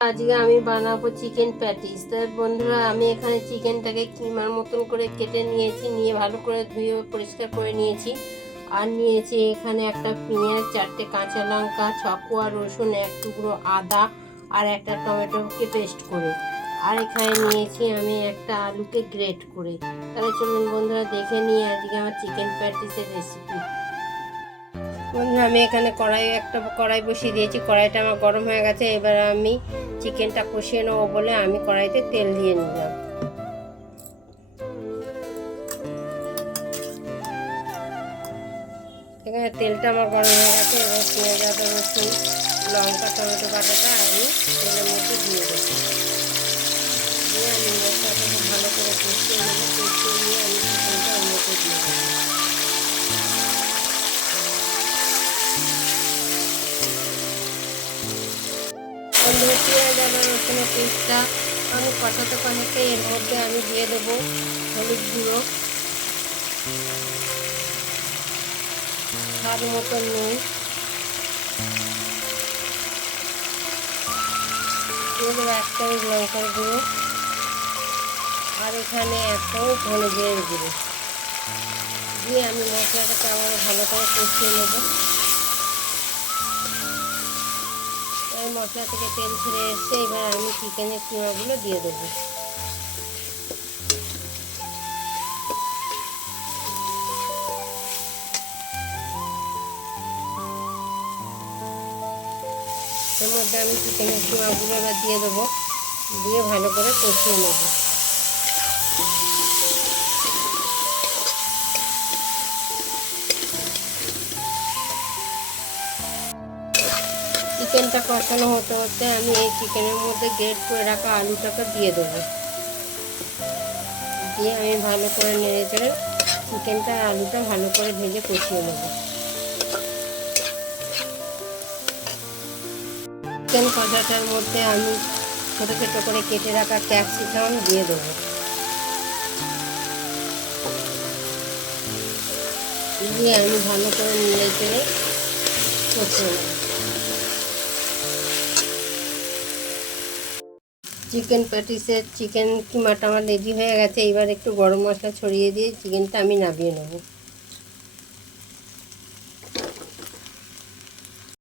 আজকে আমি বানাবো চিকেন প্যাটিস। তাই বন্ধুরা, আমি এখানে চিকেনটাকে কিমার মতন করে কেটে নিয়েছি, নিয়ে ভালো করে ধুয়ে পরিষ্কার করে নিয়েছি। আর নিয়েছি এখানে একটা পেঁয়াজ, 4টে কাঁচা লঙ্কা, 6 কোয়া রসুন, 1 টুকরো আদা আর একটা টমেটোকে পেস্ট করে। আর এখানে নিয়েছি আমি একটা আলুকে গ্রেট করে। তাহলে চলুন বন্ধুরা দেখে নিই আজকে আমার চিকেন প্যাটিসের রেসিপি। বন্ধুরা, আমি এখানে একটা কড়াই বসিয়ে দিয়েছি। কড়াইটা আমার গরম হয়ে গেছে। এবার আমি চিকেনটা কষিয়ে নেবো বলে আমি কড়াইতে তেল দিয়ে নিলাম। এখানে তেলটা আমার গরম হয়ে গেছে। এবার পেঁয়াজ, আদা, রসুন, লঙ্কা, টমেটো বাটাটা আমি তেলের মধ্যে দিয়ে দেবো। দিয়ে আমি মশলাটাকে ভালো করে কষিয়ে নেবো। কষিয়ে নিয়ে আমি চিকেনটা ওর মধ্যে দিয়ে দেবো। বন্ধুরা, পেঁয়াজ, আদা, রসুনের পেস্টটা আমি কষাতে কষাতে এর মধ্যে আমি দিয়ে দেবো হলুদ গুঁড়ো, স্বাদ মতো নুন, দিয়ে দেবো 1 চামচ লঙ্কার গুঁড়ো, আর এখানে 1 চামচ ধনে জিরের গুঁড়ো দিয়ে আমি মশলাটাকে আবার ভালো করে কষিয়ে নেব। এই মশলা থেকে তেল ছেড়ে এসছে। এবার আমি চিকেনের কিমাগুলো দিয়ে দেবো। এর মধ্যে আমি চিকেনের কিমাগুলো এবার দিয়ে দেবো, দিয়ে ভালো করে কষিয়ে নেব। চিকেনটা কষানো হতে হতে আমি এই চিকেনের মধ্যে গ্রেট করে রাখা আলুটাকে দিয়ে দেবো। দিয়ে আমি ভালো করে নেড়ে চেড়ে চিকেনটা আর আলুটা ভালো করে ভেজে কষিয়ে নেব। চিকেন কষাটার মধ্যে আমি ছোটো ছোটো করে কেটে রাখা ক্যাপসিকাম দিয়ে দেবো। দিয়ে আমি ভালো করে নেড়ে চেড়ে কষিয়ে নেব। চিকেন প্যাটিসের চিকেন কিমাটা আমার রেডি হয়ে গেছে। এবার একটু গরম মশলা ছড়িয়ে দিয়ে চিকেনটা আমি নামিয়ে নেব।